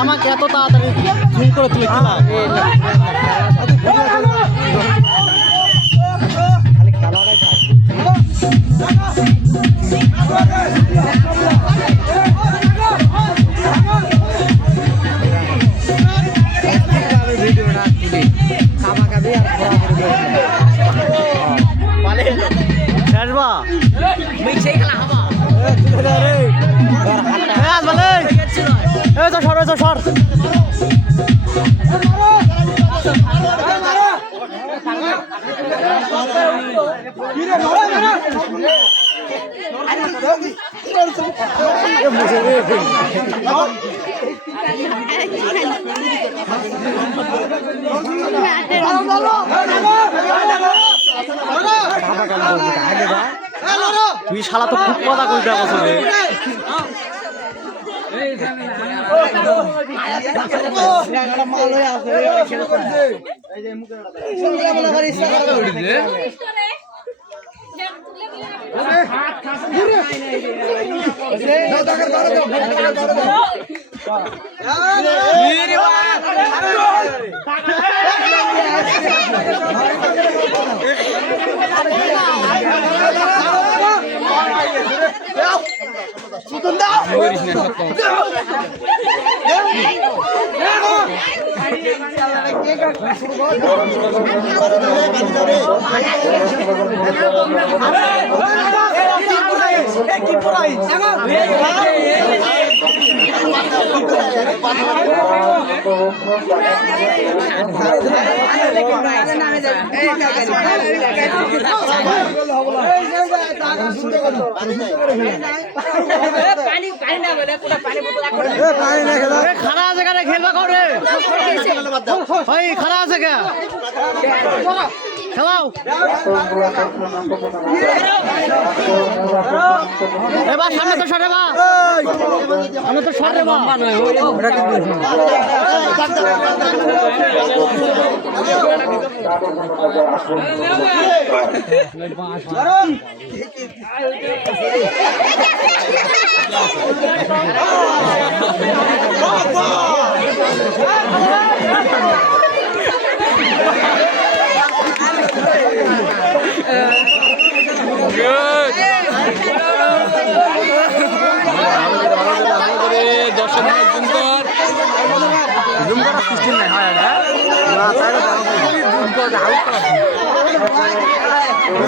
আমাকে এত তাড়াতাড়ি জুম করে তুলে কি লাভ? খালি খেলাটাই ভিডিওটা তুলি খামাখাবি আর শেষবা মিক্সেই খেলা হবা সর তুই শালা তো খুব কথা কই দেওয়া বছরে খানা আছে কেন খেলবা করে খানা আছে কে খেলাও এবার সামনে তো সরে বা সামনে তো সরে বা দর্শকের জুম করার সিস্টেম নাই হয় না